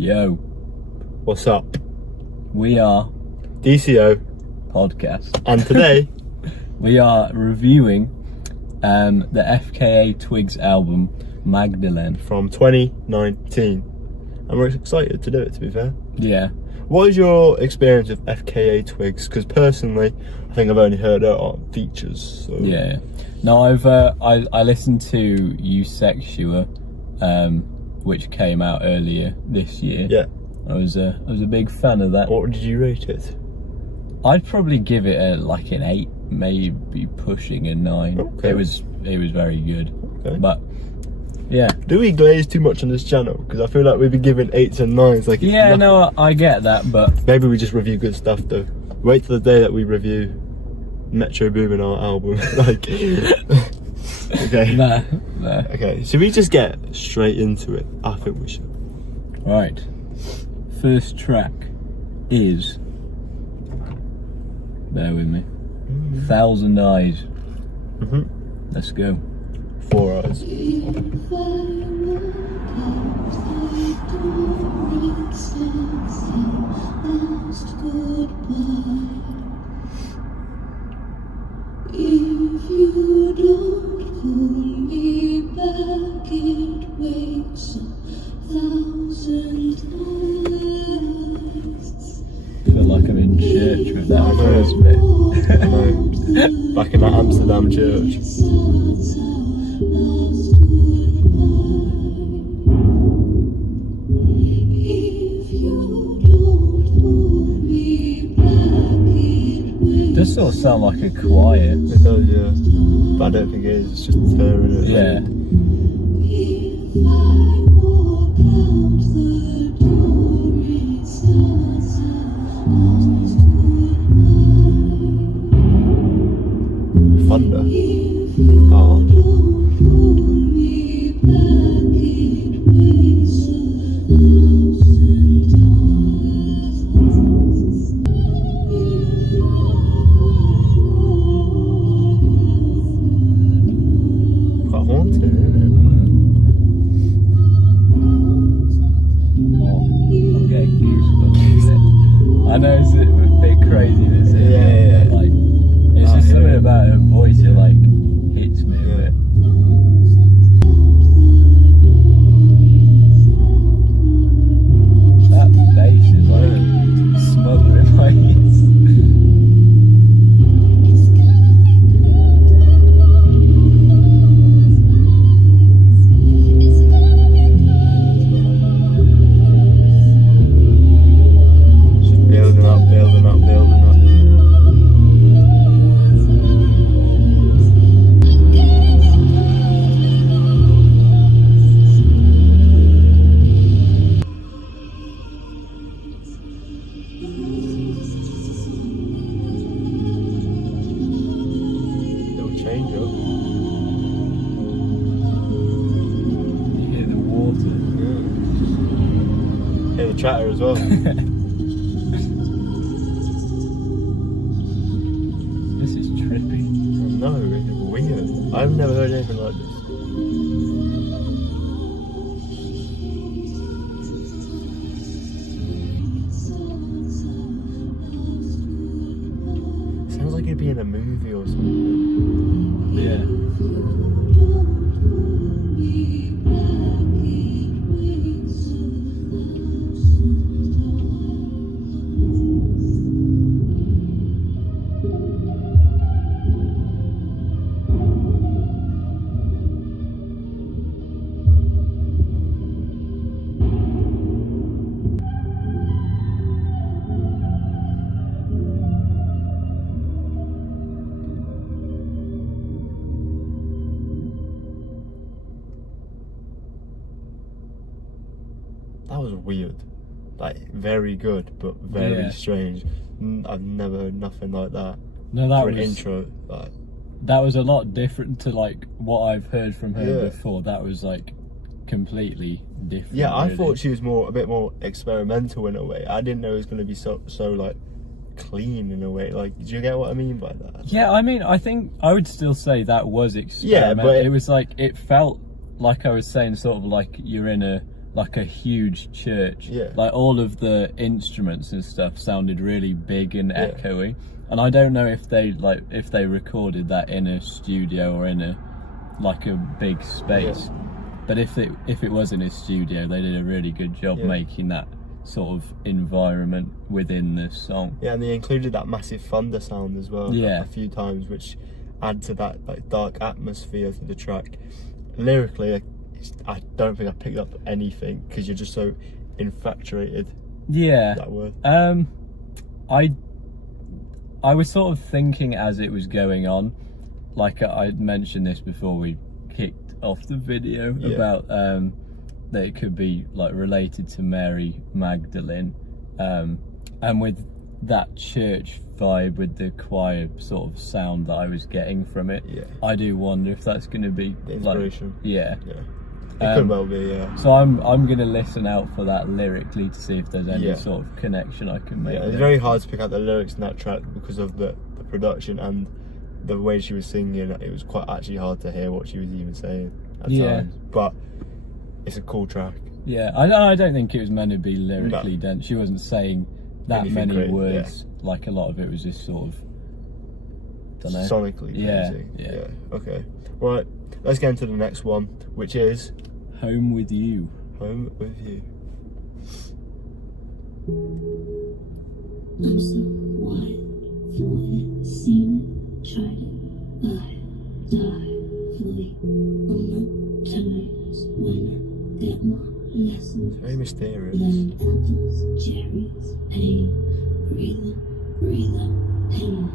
Yo, What's up? we are DCO, podcast, and today we are reviewing the FKA Twigs album Magdalene. from 2019, and we're excited to do it, to be fair. Yeah, What is your experience of FKA Twigs? Because personally, I think I've only heard it on features. So. yeah. No, I listened to You Sexua, which came out earlier this year. Yeah. I was a big fan of that. What did you rate it? I'd probably give it an 8, maybe pushing a 9. Okay. It was very good. Okay. But yeah. Do we glaze too much on this channel? Because I feel like we've been giving 8s and 9s. Like it's Yeah, nothing. no, I get that, but Maybe we just review good stuff though. Wait till the day that we review Metro Boomin, our album. Like, okay. nah. Okay, should we just get straight into it? I think we should. Right. First track is, bear with me, 1,000 Eyes. Let's go. 4 eyes. If you don't pull me back, it wakes up 1,000 times. Feel like I'm in church with that first bit. Back in that Amsterdam church. It does sort of sound like a choir. It does, yeah. But I don't think it is, it's just her, isn't it? Yeah. Thunder. Oh. Quite haunting, isn't it? Oh, I'm getting goosebumps with it. I know it's a bit crazy, this is, Yeah. but like, it's just something about her voice that like hits me a bit. That bass is like smothering my ears. Just building up. Little change up. You hear the water. Hear the chatter as well. This is trippy. No, it's weird. I've never heard anything like this. Sounds like it'd be in a movie or something. Yeah. That was weird. Like, very good, but very Yeah. strange. I've never heard nothing like that. No, that For an was intro. Like, that was a lot different to like what I've heard from her Yeah. before. That was like completely different. yeah, I really. thought she was a bit more experimental in a way. I didn't know it was going to be so like clean in a way. Like, do you get what I mean by that? Yeah, I mean, I think I would still say that was experimental. Yeah, but it was like, it felt like I was saying sort of like you're in a like a huge church. Yeah. Like all of the instruments and stuff sounded really big and Yeah. echoey. And I don't know if they recorded that in a studio or in a big space. Yeah. But if it was in a studio, they did a really good job Yeah. making that sort of environment within the song. Yeah, and they included that massive thunder sound as well. Yeah. A few times, which add to that like dark atmosphere to the track. Lyrically, I don't think I picked up anything because you're just so infatuated. Yeah. That word. I was sort of thinking as it was going on, like I mentioned this before we kicked off the video, Yeah. about that it could be like related to Mary Magdalene, and with that church vibe with the choir sort of sound that I was getting from it, Yeah. I do wonder if that's going to be The inspiration. yeah. It could well be, yeah. So I'm gonna listen out for that lyrically to see if there's any Yeah. sort of connection I can make. Yeah, it's there. very hard to pick out the lyrics in that track because of the production and the way she was singing. It was quite actually hard to hear what she was even saying at Yeah. times. But it's a cool track. Yeah, I don't think it was meant to be lyrically dense. She wasn't saying that Anything many great, words. Like a lot of it was just sort of, don't know. Sonically Yeah, pleasing. yeah. Okay. Right. Let's get into the next one, which is Home with You. Home with You. I'm so wild for it, seen it, tried it, die, flee. On the times when I get my lessons. Very mysterious. Lemon apples, cherries, pain, breathing, pain,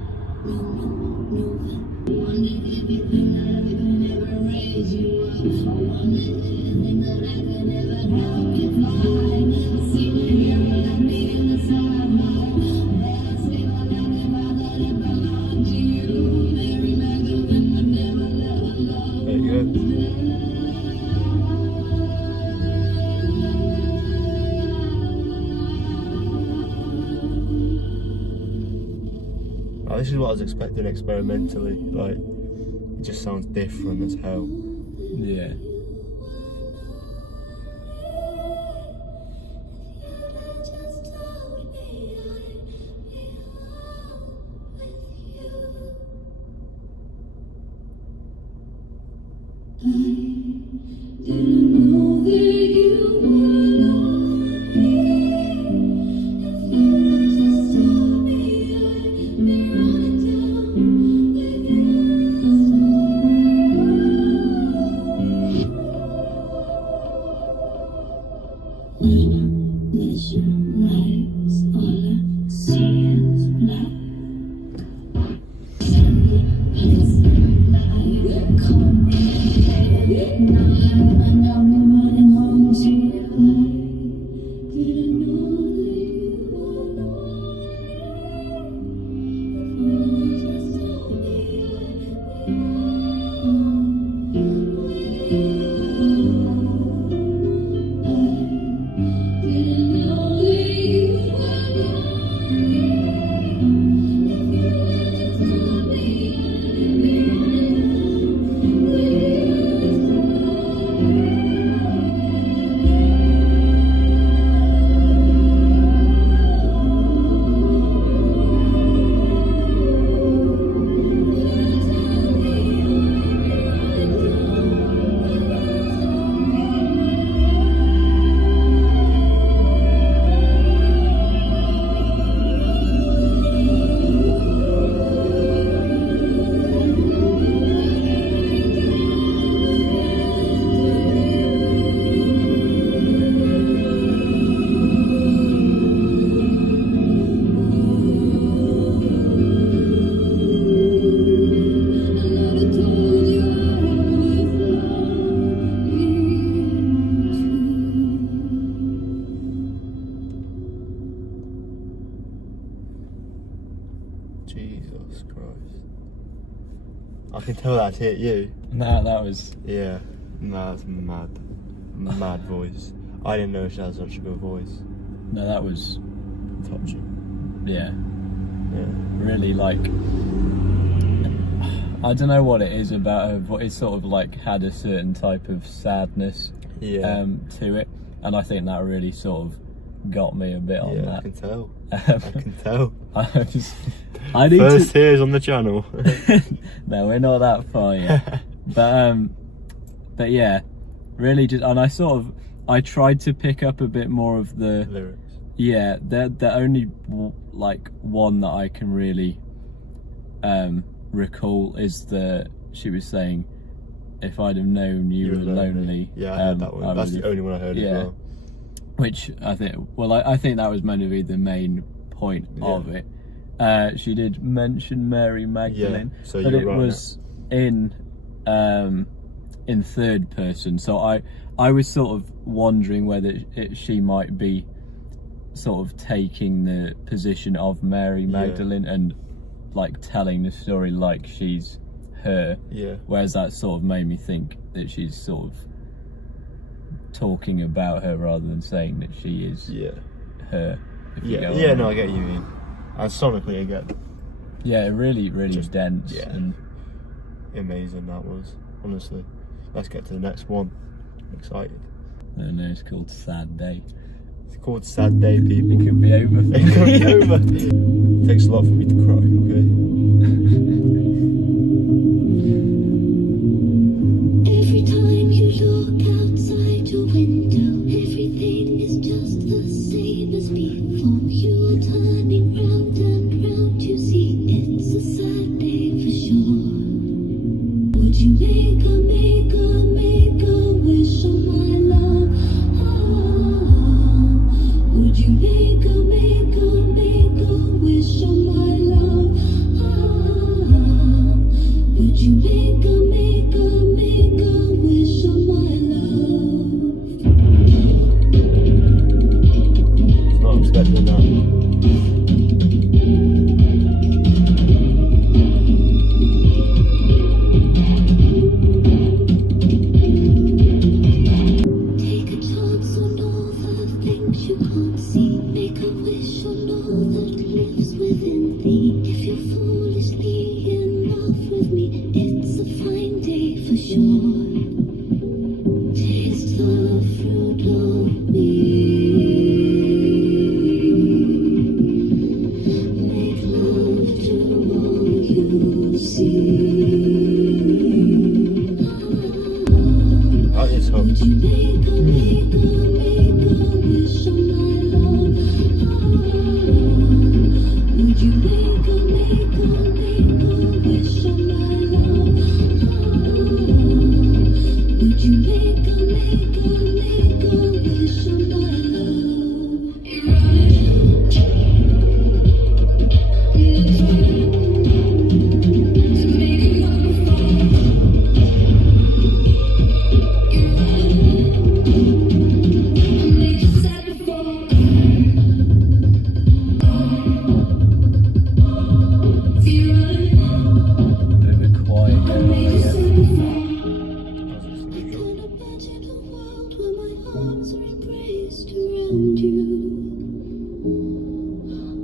moving. Wonder if you think that I could never raise you up. I wonder if you think that I could never help you fly. Never see you here without me in the sidewalk. But I say what I can about that it belonged to you. Mary Magdalene would never let her love. There you go. Now, this is what I was expecting experimentally. Like, it just sounds different as hell. Yeah. Didn't know that you were not here. If you just told me, I'd be running down with you. When vision lights, all I see is black. Jesus Christ. I can tell that's hit you. No, that was. Yeah. Nah, that's mad. Mad voice. I didn't know she had such a good voice. No, that was. Touching. Yeah. Yeah. Really like. I don't know what it is about her, but it sort of like had a certain type of sadness Yeah. to it. and I think that really sort of got me a bit on Yeah, that. I can tell. I can tell. I need First to. tears on the channel. No, we're not that far yet. But yeah, really just, and I tried to pick up a bit more of the Lyrics. yeah. The only like one that I can really recall is she was saying, "If I'd have known you were lonely." Yeah, I heard that one. That's the only one I heard as well. Which I think, I think that was meant to be the main point of it. She did mention Mary Magdalene, so but you're it right was in third person. So I was sort of wondering whether she might be sort of taking the position of Mary Magdalene and like telling the story like she's her. Yeah. Whereas that sort of made me think that she's sort of talking about her rather than saying that she is her. Yeah, no, I get what you mean. And sonically again. Yeah, really Just dense and amazing that was, honestly. Let's get to the next one. I'm excited. no, it's called Sad Day. It's called Sad Day, people. It could be over. It could be over. Takes a lot for me to cry, okay? Every time you look outside your window, everything is just the same as before. You're turning round and round, you see it's a sad day for sure. Would you make a wish on my love? Ah, would you make a wish on my love? Ah, would you make a wish on my love? Not expecting that. Take a chance on all the things you can't see. Make a wish on all that lives within thee. If you're foolishly in love with me, it's a fine day for sure. Taste the fruit of me. Make love to all you see. That is hope. Would you make a wish on my love? Would you make a wish on my love? Would you make a wish on my Bit of a quiet area. Imagine a world where my arms are embraced around you.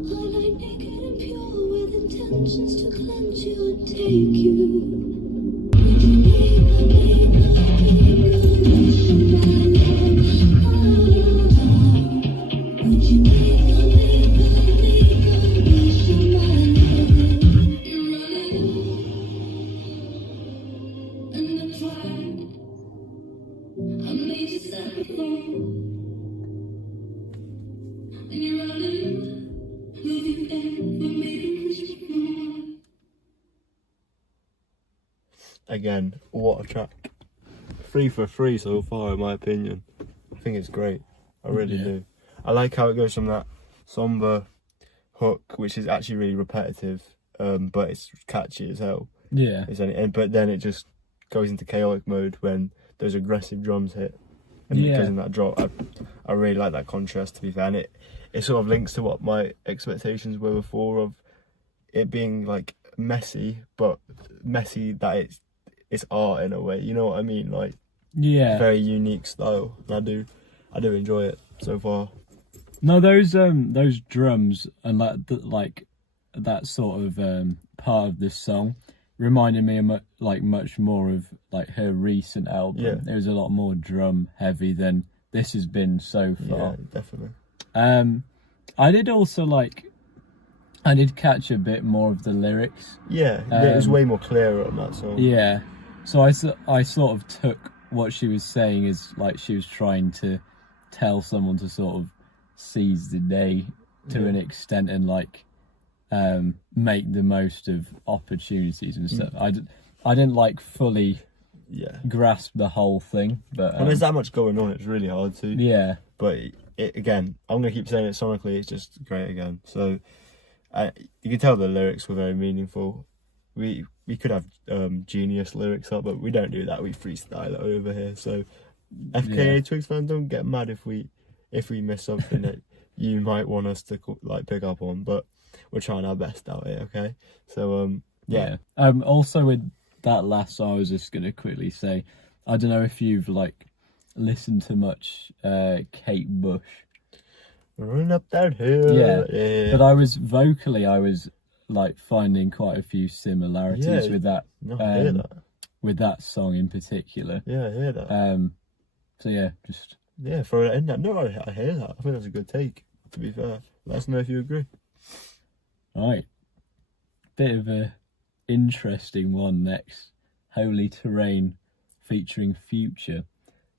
I lie naked and pure with intentions to cleanse you and take you. Would you make a wish on my love? Would you make a wish on my love? You're running and I'm trying. I made you sad before, and you're running. Have you ever made a wish before? Again, what a track. 3 for 3 so far, in my opinion. I think it's great. I really do. I like how it goes from that somber hook, which is actually really repetitive, but it's catchy as hell. Yeah. But then it just goes into chaotic mode when those aggressive drums hit. And because in that drop, I really like that contrast, to be fair. And it sort of links to what my expectations were before of it being like messy, but messy that it's art in a way. You know what I mean? Like very unique style. And I do enjoy it so far. No, those drums and like that sort of part of this song reminded me of much more of like her recent album. Yeah. It was a lot more drum heavy than this has been so far. Yeah, definitely. I did also I did catch a bit more of the lyrics. Yeah, it was way more clearer on that song. Yeah, so I sort of took what she was saying as like she was trying to tell someone to sort of seize the day to an extent and like make the most of opportunities and stuff. I didn't like fully grasp the whole thing, but when there's that much going on, it's really hard to. Yeah, but again, I'm gonna keep saying it sonically. It's just great again. So you can tell the lyrics were very meaningful. We could have genius lyrics up, but we don't do that. We freestyle it over here. So FKA Twigs fans, don't get mad if we miss something that you might want us to like pick up on, but we're trying our best out here. Okay, so also with that last song, I was just gonna quickly say, I don't know if you've like listened to much Kate Bush. Run up that hill. Yeah. But I was like finding quite a few similarities with that. No, I hear that. With that song in particular. Yeah, I hear that. So yeah, just throw it in there. No, I hear that. I think that's a good take. To be fair, let us know if you agree. Right, bit of a interesting one next. Holy Terrain featuring Future.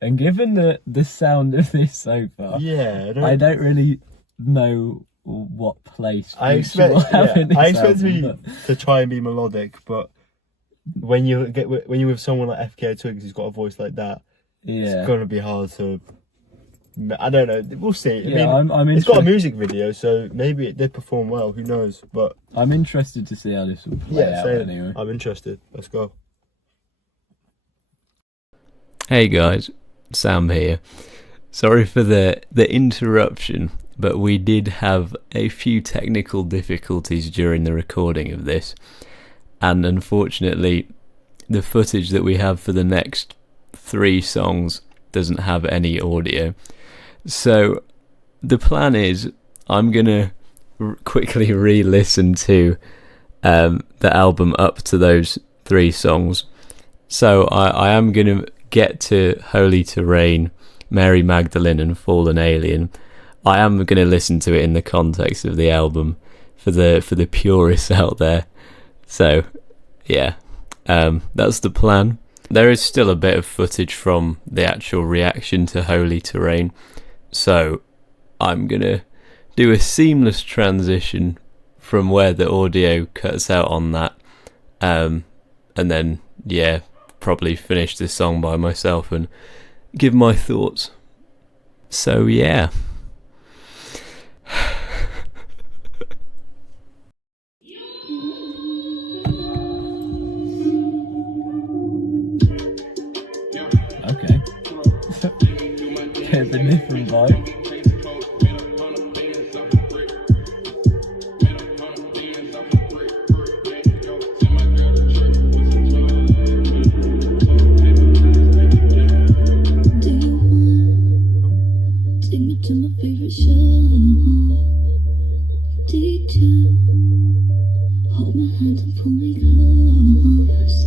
And given the sound of this so far, I don't really know what place I expect. I expect to try and be melodic, but when you're with someone like FKA Twigs who's got a voice like that, it's gonna be hard to. I don't know. We'll see. I mean, it's got a music video, so maybe it did perform well. Who knows? But I'm interested to see how this will play out. Anyway, I'm interested. Let's go. Hey guys, Sam here. Sorry for the interruption, but we did have a few technical difficulties during the recording of this, and unfortunately the footage that we have for the next 3 songs doesn't have any audio. So the plan is I'm gonna quickly re-listen to the album up to those 3 songs. So I am gonna get to Holy Terrain, Mary Magdalene and Fallen Alien. I am going to listen to it in the context of the album for the purists out there. So yeah, that's the plan. There is still a bit of footage from the actual reaction to Holy Terrain, so I'm going to do a seamless transition from where the audio cuts out on that, and then probably finish this song by myself and give my thoughts. So yeah. Okay. Bit of a different vibe. To my favorite show, D2. Hold my hand and pull me close.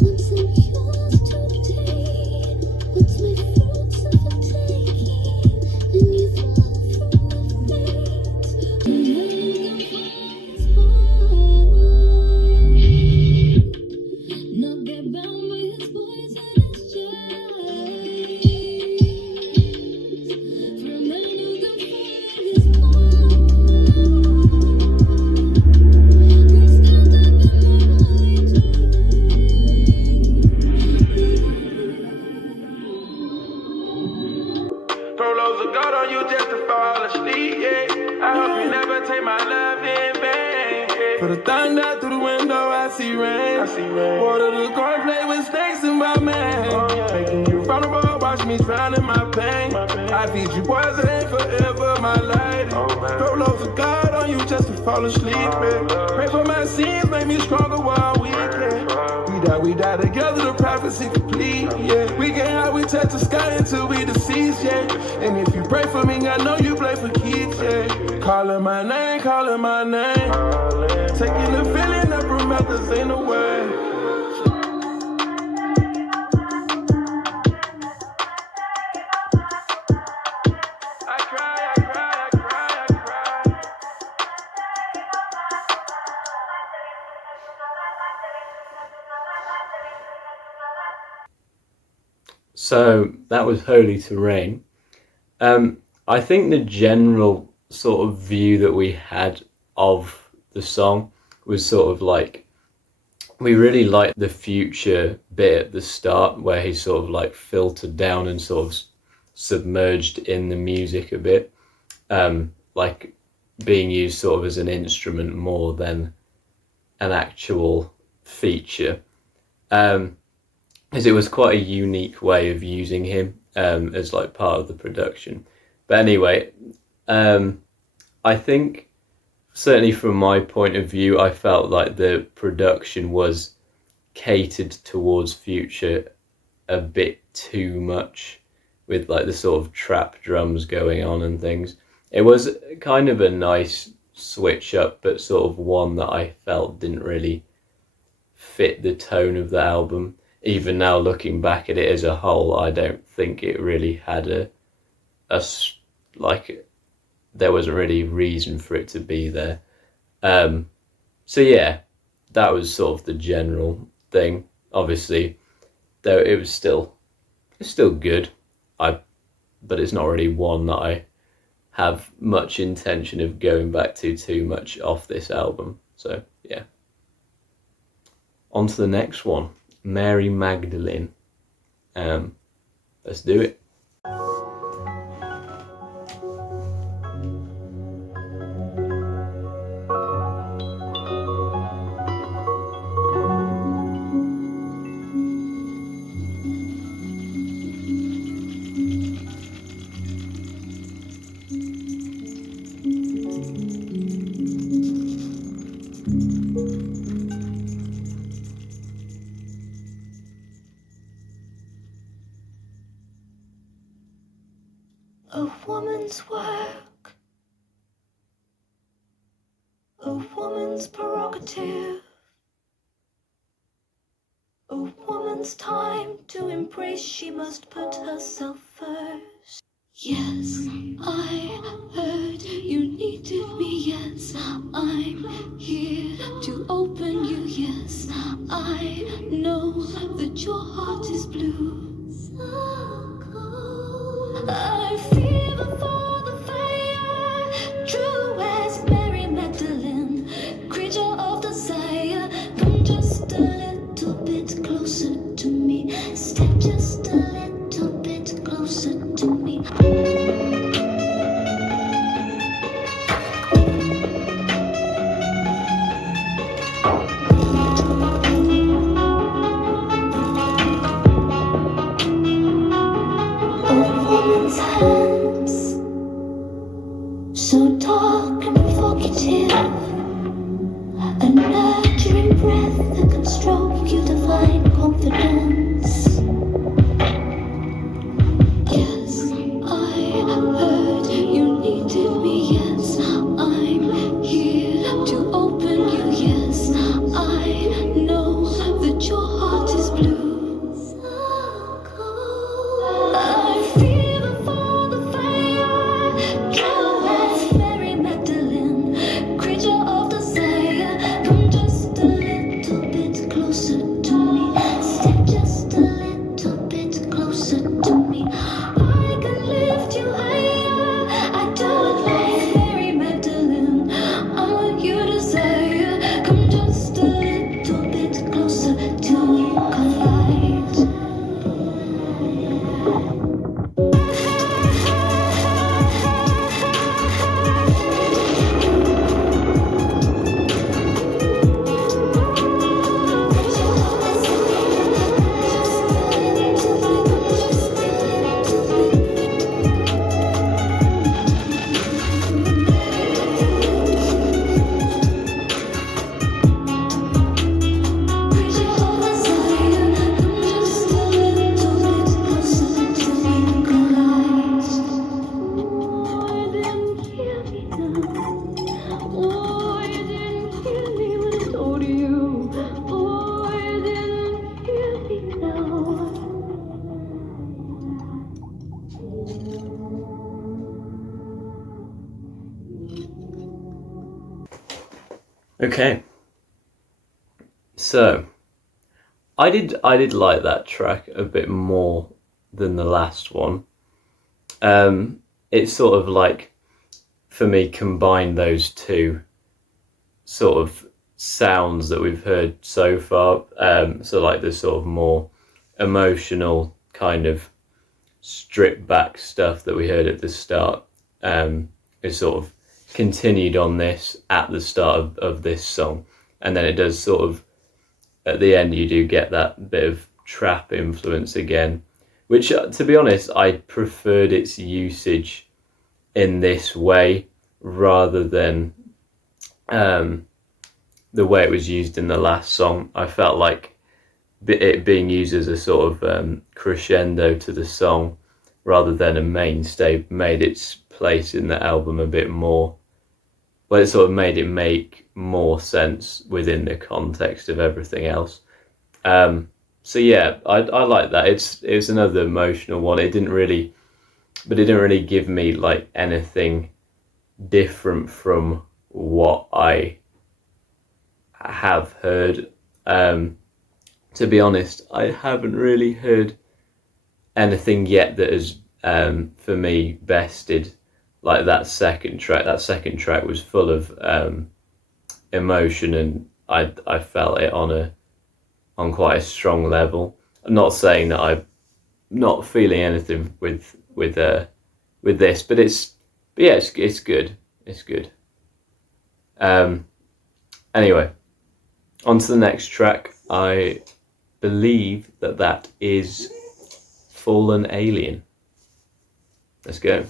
Once I'm yours today, once my fruits are taken, and you fall from my fate. Not get bound by his voice and his chains. For the thunder through the window, I see rain. Water the garden, play with snakes in my man. Making you vulnerable, watch me drown in my pain. I feed you poison, ain't forever my light. Throw loads of God on you just to fall asleep. Pray for my sins, make me stronger while we can. We die together, the prophecy complete. We get high, we touch the sky until we deceased. And if you pray for me, I know you play for keeps. Calling my name, calling my name. Taking the feeling up from methods ain't no way. So that was Holy Terrain. I think the general sort of view that we had of the song was sort of like, we really liked the Future bit at the start where he sort of like filtered down and sort of submerged in the music a bit, like being used sort of as an instrument more than an actual feature, as it was quite a unique way of using him as like part of the production. But anyway, I think certainly from my point of view, I felt like the production was catered towards Future a bit too much, with like the sort of trap drums going on and things. It was kind of a nice switch up, but sort of one that I felt didn't really fit the tone of the album. Even now looking back at it as a whole, I don't think it really had a like, there wasn't really reason for it to be there. So yeah, that was sort of the general thing. Obviously, though, it's still good. But it's not really one that I have much intention of going back to too much off this album. So yeah. On to the next one, Mary Magdalene. Let's do it. A woman's work, a woman's prerogative, a woman's time to embrace. She must put herself first. Yes, I heard you needed me. Yes, I'm here to open you. Yes, I know that your heart is blue. So cold. I fever for the fire, true as Mary Magdalene, creature of desire. Come just a little bit closer to me. Step just a little bit closer to me. A woman's hands, so dark and provocative, a nurturing breath that can stroke your divine confidence. Yes, I heard you needed me. Yes, I'm here to open you. Yes, I know that your heart is blue. So cold. I fever for the fire, true as Mary Magdalene, creature of desire. Come just a little bit closer to me. Step just a little bit closer to me. I can lift you higher. I do it like Mary Magdalene. I'm what you desire. Come just a little bit closer till we collide. Okay. So I did like that track a bit more than the last one. It's sort of like, for me, combined those two sort of sounds that we've heard so far. So like the sort of more emotional kind of stripped back stuff that we heard at the start is sort of continued on this at the start of this song, and then it does sort of at the end you do get that bit of trap influence again, which to be honest I preferred its usage in this way rather than the way it was used in the last song. I felt like it being used as a sort of crescendo to the song rather than a mainstay made its place in the album a bit more, well, it sort of made it make more sense within the context of everything else. So yeah, I like that. It's another emotional one. It didn't really give me like anything different from what I have heard. To be honest, I haven't really heard anything yet that has, for me, bested like that second track. That second track was full of emotion, and I felt it on quite a strong level. I'm not saying that I'm not feeling anything with this, but it's good. It's good. Anyway, on to the next track. I believe that is Fallen Alien. Let's go.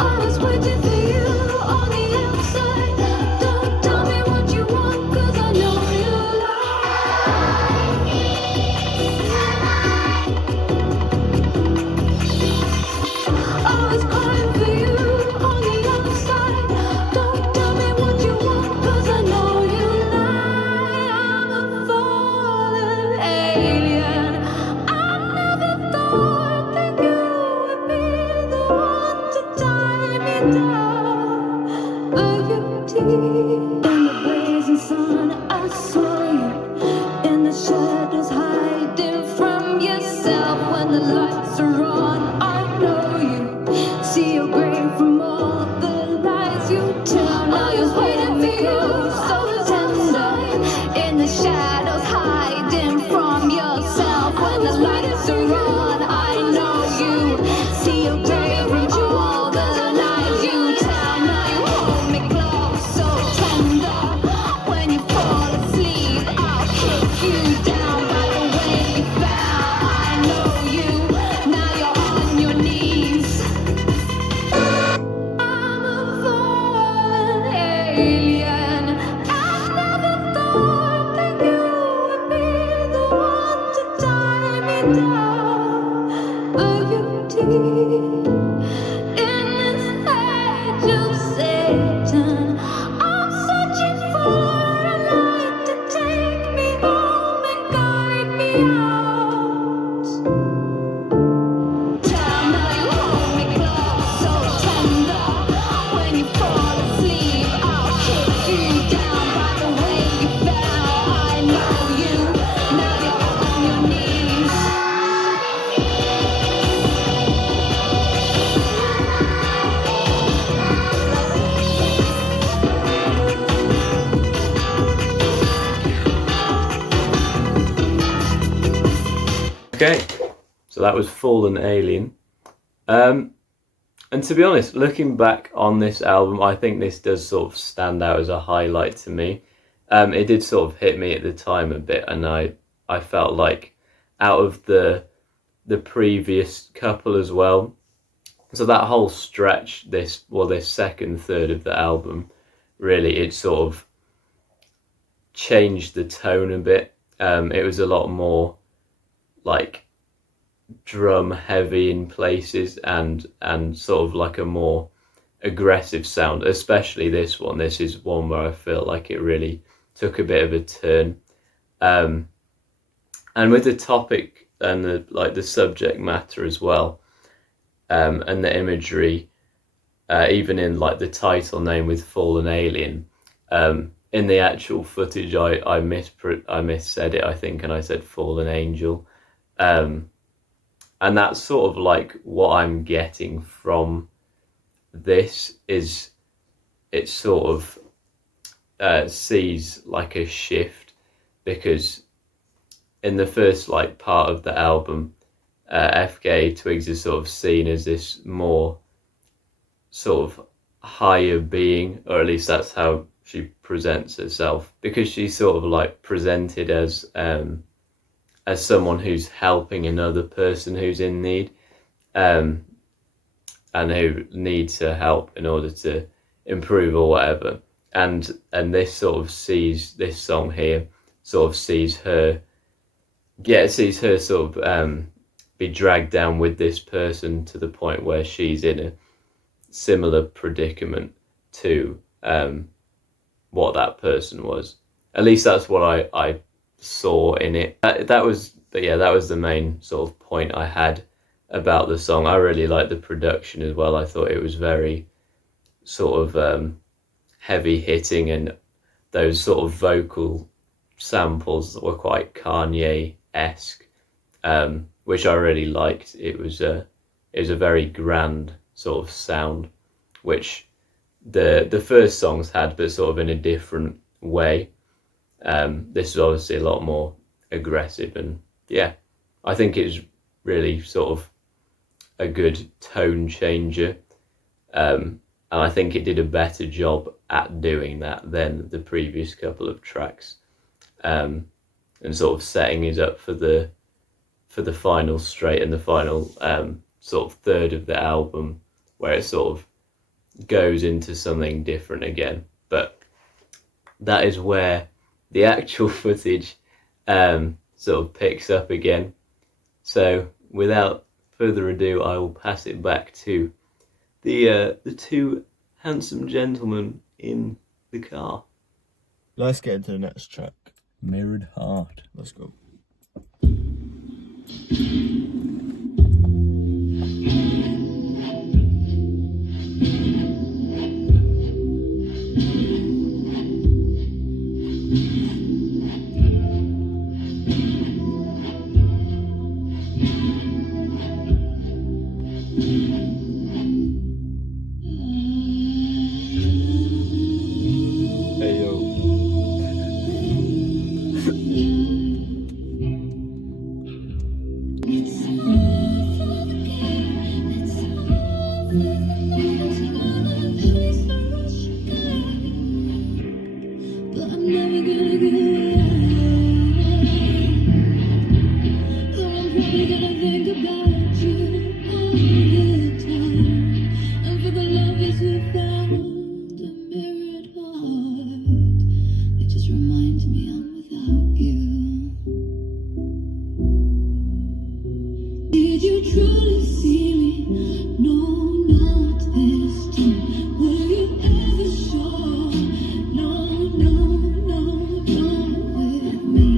I was waiting for you on the outside. Don't tell me what you want, 'cause I know you I was crying for you on the outside. Don't tell me what you want, 'cause I know you lie. I'm a fallen alien. I never thought that you would be the one to tie me down. Look at in the blazing sun, I saw you in the shadows, hiding from yourself. When the lights are on, I know you see your grave from all the lies you tell. Now you're waiting for you, so tender in the shadows, hiding from yourself. When the lights are on, I know you see your grave from all the lies you tell. Now you hold me close, so tender. When you fall asleep, I'll kick you down by the way you fell. I know you, now you're on your knees. I'm a fallen alien. I never thought that you would be the one to tie me down. Look at in this age of Satan, I'm searching for a light to take me home and guide me out. Now you hold me close, so tender. When you fall asleep, I'll kick you down by the way you fell. I know you, now you're on your knees. Okay, so that was Fallen Alien. And to be honest, looking back on this album, I think this does sort of stand out as a highlight to me. It did sort of hit me at the time a bit, and I felt like out of the previous couple as well. So that whole stretch, this second third of the album, really, it sort of changed the tone a bit. It was a lot more like drum heavy in places, and sort of like a more aggressive sound, especially this one. This is one where I feel like it really took a bit of a turn. And with the topic and the subject matter as well, and the imagery, even in like the title name with Fallen Alien, in the actual footage I missaid it, I think, and I said Fallen Angel, and that's sort of like what I'm getting from this. Is it sort of sees like a shift, because in the first like part of the album, FKA Twigs is sort of seen as this more sort of higher being, or at least that's how she presents herself, because she's sort of like presented as someone who's helping another person who's in need, and who needs her help in order to improve or whatever. And this sort of sees, this song here sort of sees her sort of be dragged down with this person to the point where she's in a similar predicament to what that person was. At least that's what I saw in it. That was the main sort of point I had about the song. I really liked the production as well. I thought it was very sort of heavy hitting, and those sort of vocal samples that were quite Kanye-esque, which I really liked. It was a very grand sort of sound, which the first songs had, but sort of in a different way. This is obviously a lot more aggressive, and yeah, I think it's really sort of a good tone changer, and I think it did a better job at doing that than the previous couple of tracks, and sort of setting it up for the final straight and the final sort of third of the album, where it sort of goes into something different again. But that is where the actual footage sort of picks up again. So without further ado, I will pass it back to the two handsome gentlemen in the car. Let's get into the next track. Mirrored Heart. Let's go. Hey yo. Did you truly see me? No, not this time. Were you ever sure? No, no, no, not with me.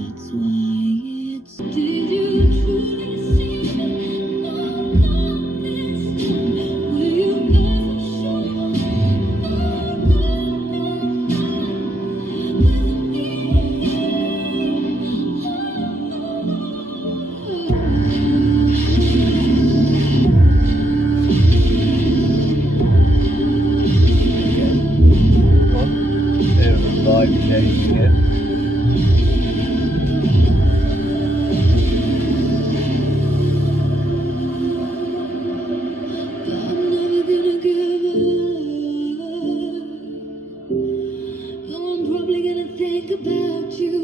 That's why it's. Did you truly see me? No, not this time. Were you ever sure? No, no, no, with me. Live changing it. But I'm never gonna give up. Though I'm probably gonna think about you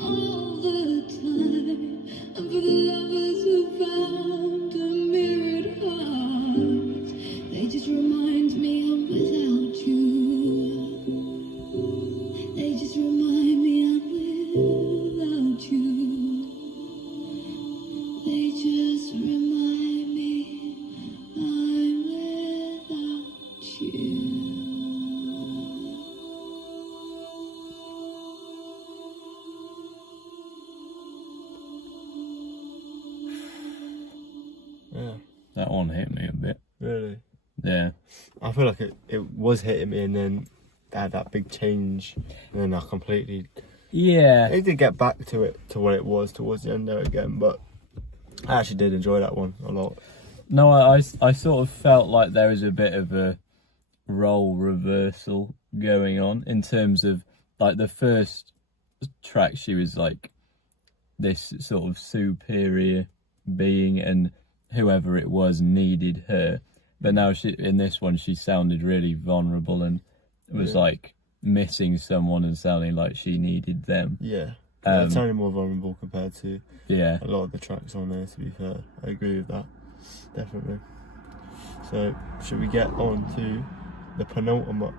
all the time. And for the lovers who found a mirrored heart, they just remind me I'm without you. They just remind me I'm with one hit me a bit. Really? Yeah. I feel like it was hitting me, and then they had that big change, and then I completely. Yeah. They did get back to it, to what it was towards the end there again, but I actually did enjoy that one a lot. No, I sort of felt like there was a bit of a role reversal going on in terms of, like, the first track she was like this sort of superior being and whoever it was needed her, but now in this one she sounded really vulnerable and was like missing someone and sounding like she needed them. Yeah, it sounded more vulnerable compared to a lot of the tracks on there, to be fair. I agree with that, definitely. So should we get on to the penultimate,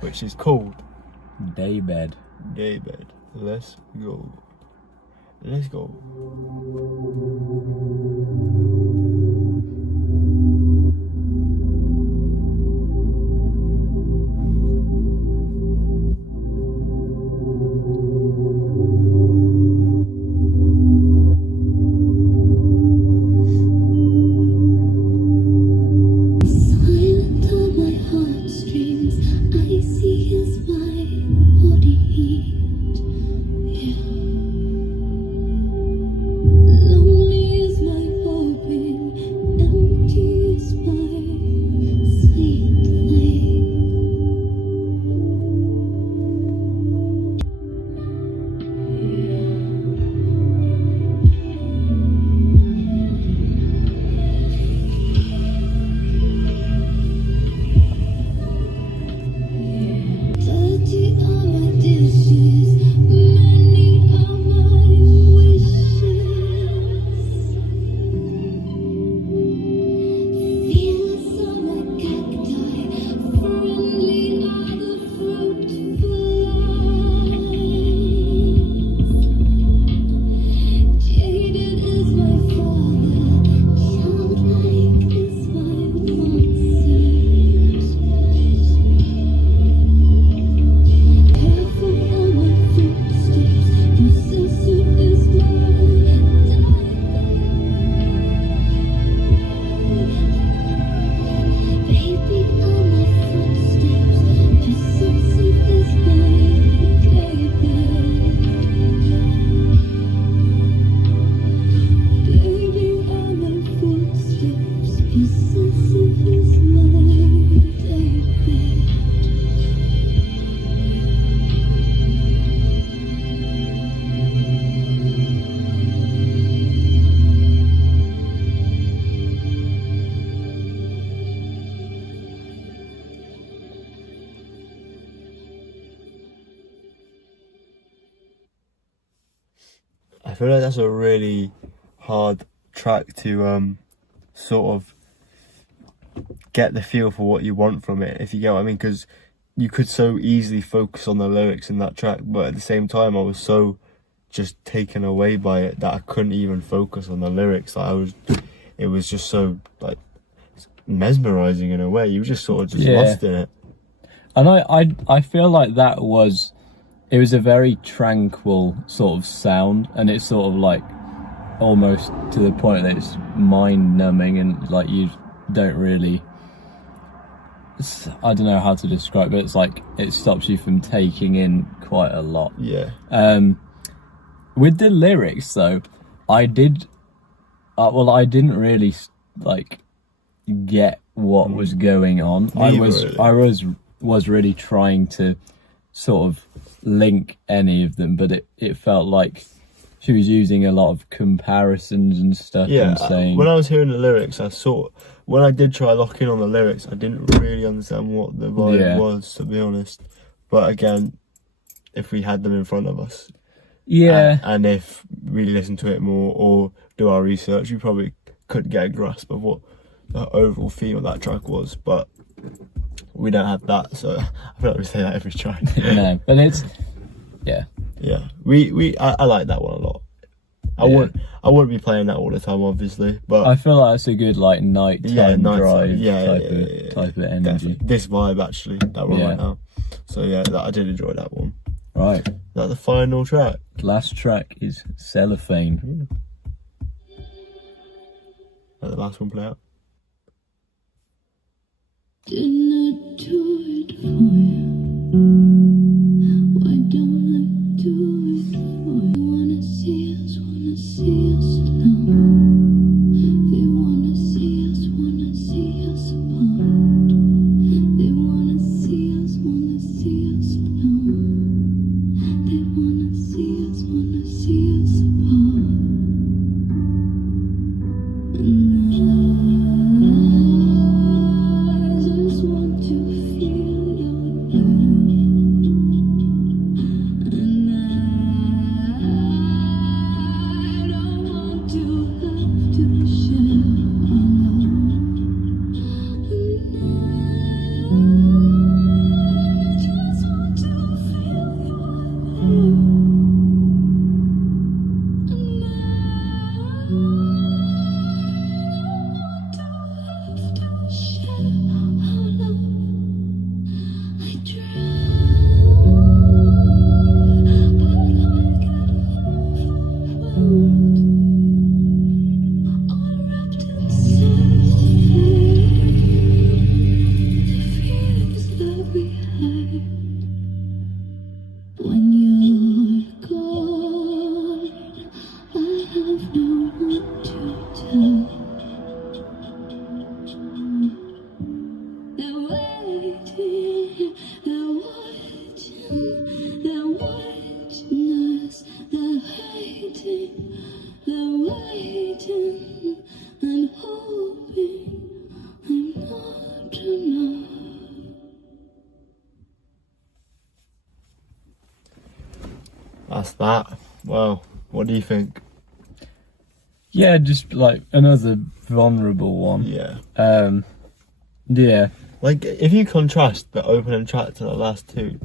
which is called Daybed. Daybed. Let's go. Let's go. Silent on my heartstrings, icy as my body heat. Yeah. Lonely is my hoping, empty is my sweet flame. Dirty are my dishes, many are my wishes. Fearless are my cacti, friendly are the fruit flies. Jaded is my father, childlike is my monsters. Careful on my footsteps, possessive is my baby on my footsteps, possessive is my daybed. Baby on my footsteps, possessive is my daybed. I feel like that's a really hard track to sort of get the feel for what you want from it, if you get what I mean, because you could so easily focus on the lyrics in that track, but at the same time I was so just taken away by it that I couldn't even focus on the lyrics. Like it was just so like mesmerizing in a way. You were just sort of just lost in it. And I feel like it was a very tranquil sort of sound, and it's sort of like almost to the point that it's mind numbing, and like you don't really, I don't know how to describe it, it's like it stops you from taking in quite a lot. Yeah. With the lyrics though, I didn't really like get what was going on. Neither I was really trying to sort of link any of them, but it felt like she was using a lot of comparisons and stuff. Yeah, and saying, when I was hearing the lyrics, when I did try lock in on the lyrics, I didn't really understand what the vibe was, to be honest. But again, if we had them in front of us, and if we listened to it more or do our research, we probably could get a grasp of what the overall theme of that track was. But we don't have that, so I feel like we say that every track. No, but it's yeah. I like that one a lot. I wouldn't be playing that all the time, obviously, but I feel like it's a good like nighttime drive type of energy. Definitely. This vibe actually that we're right now. So I did enjoy that one. Right. Is that the final track? Last track is Cellophane. let the last one play out. Didn't I do it for you? Why don't I do it for you? They wanna see us alone. They wanna see us apart. They wanna see us alone. They wanna see us apart. And I just want to feel your love. And I don't want to have to share alone. And I just want to feel your love. And I when you're gone, I have no one to tell. They're waiting us. They're waiting and hoping I'm not enough. That's that. Well, what do you think? Yeah, just like another vulnerable one. Yeah. Yeah. Like, if you contrast the opening track to the last two,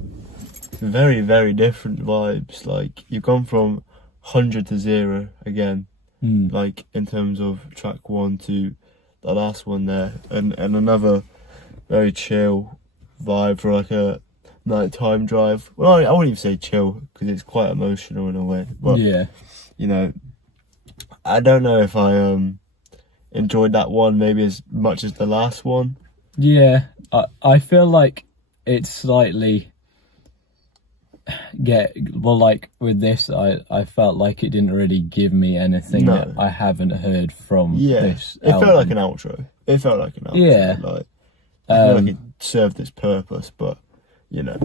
very, very different vibes. Like, you've gone from 100 to 0 again, like, in terms of track 1 to the last one there. And another very chill vibe for, like, a nighttime drive. Well, I wouldn't even say chill, because it's quite emotional in a way. But, Yeah. you know, I don't know if I enjoyed that one maybe as much as the last one. Yeah. I feel like it's slightly like with this, I felt like it didn't really give me anything No. that I haven't heard from Yeah, this it album. felt like an outro. Yeah. Like, I feel like it served its purpose, but, you know.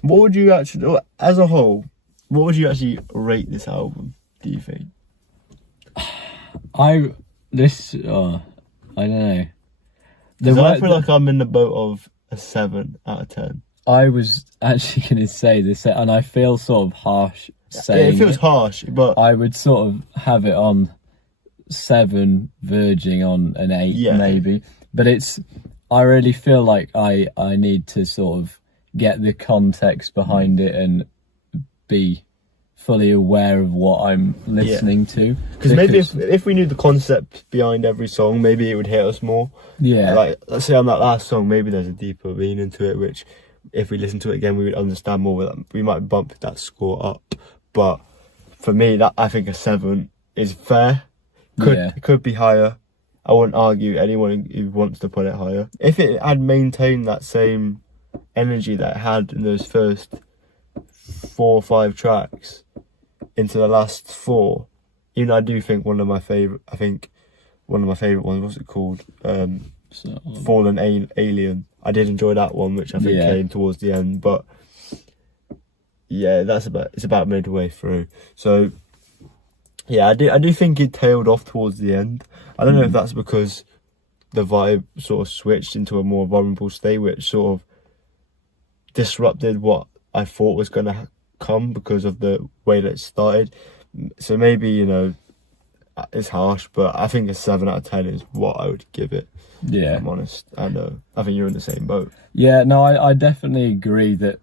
What would you actually, as a whole, what would you actually rate this album, do you think? I don't know. Because I feel like I'm in the boat of a 7 out of 10. I was actually going to say this, and I feel sort of harsh Yeah, saying it feels harsh, but I would sort of have it on 7, verging on an 8, Yeah. maybe. But I really feel like I need to sort of get the context behind it and be fully aware of what I'm listening to. because maybe if we knew the concept behind every song, maybe it would hit us more. Yeah. Like, let's say on that last song, maybe there's a deeper meaning to it, which if we listen to it again, we would understand more. We might bump that score up. But for me, that I think a 7 is fair. It could be higher. I wouldn't argue anyone who wants to put it higher. If it had maintained that same energy that it had in those first 4 or 5 tracks into the last 4, even I do think one of my favourite ones, what's it called? Fallen Alien. I did enjoy that one, which I think came towards the end, but yeah, it's about midway through. So yeah, I do think it tailed off towards the end. I don't know if that's because the vibe sort of switched into a more vulnerable state, which sort of disrupted what I thought was going to come because of the way that it started. So maybe, you know, it's harsh, but I think a 7 out of 10 is what I would give it. Yeah. If I'm honest. And I think you're in the same boat. Yeah, no, I definitely agree that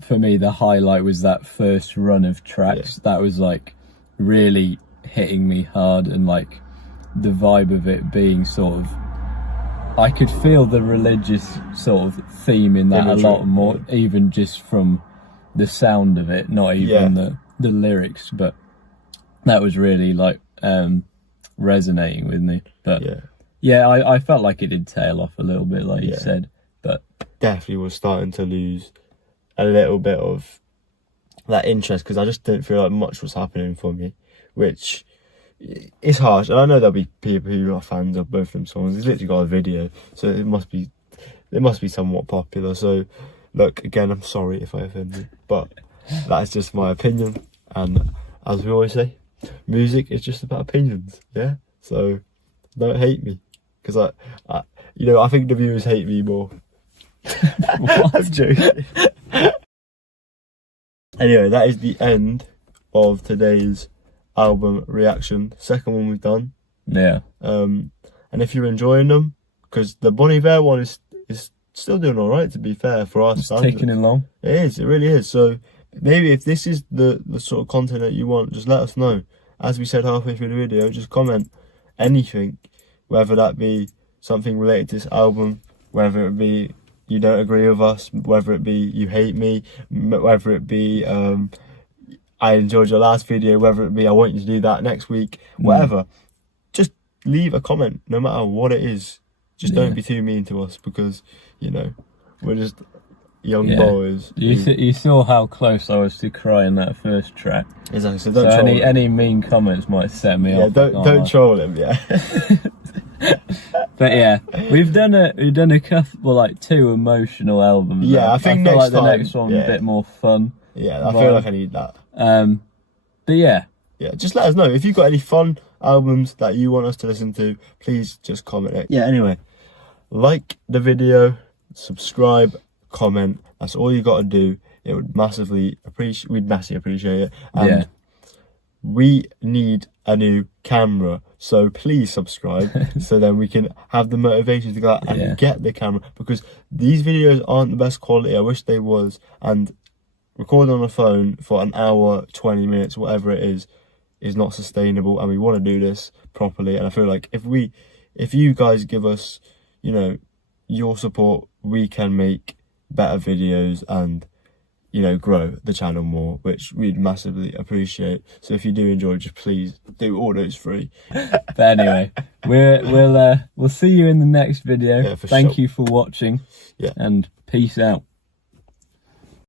for me the highlight was that first run of tracks. That was like really hitting me hard, and like the vibe of it being sort of, I could feel the religious sort of theme in that a lot more, even just from the sound of it, not even the lyrics. But that was really like resonating with me. But yeah, I felt like it did tail off a little bit, like you said. But definitely was starting to lose a little bit of that interest because I just didn't feel like much was happening for me, which is harsh. And I know there'll be people who are fans of both them songs. It's literally got a video, so it must be somewhat popular. So look, again, I'm sorry if I offend you, but that's just my opinion. And as we always say, music is just about opinions. Yeah, so don't hate me because I think the viewers hate me more. I'm joking. Anyway, that is the end of today's album reaction. Second one we've done. Yeah. And if you're enjoying them, because the Bon Iver one is still doing all right, to be fair, for us. It's taking along. It is. It really is. So maybe if this is the sort of content that you want, just let us know. As we said halfway through the video, just comment anything, whether that be something related to this album, whether it be you don't agree with us, whether it be you hate me, whether it be I enjoyed your last video, whether it be I want you to do that next week, whatever. Just leave a comment, no matter what it is. Just don't be too mean to us because, we're just young boys. You saw how close I was to crying that first track. Exactly. So don't troll any mean comments might set me off. Yeah, don't troll him. Yeah. But yeah, we've done a couple, like 2 emotional albums. Yeah, I think feel next like the time, next one's a bit more fun. Yeah, I feel like I need that. But yeah, just let us know if you've got any fun albums that you want us to listen to. Please just comment it. Yeah. Anyway, like the video, subscribe, comment. That's all you got to do. It would massively we'd massively appreciate it. And we need a new camera, so please subscribe so then we can have the motivation to go out and get the camera, because these videos aren't the best quality. I wish they was, and recording on a phone for an hour, 20 minutes, whatever it is not sustainable, and we want to do this properly. And I feel like if you guys give us, your support, we can make better videos and grow the channel more, which we'd massively appreciate. So if you do enjoy, just please do all those free. But anyway, we'll see you in the next video. Thank you for watching. Yeah. And peace out.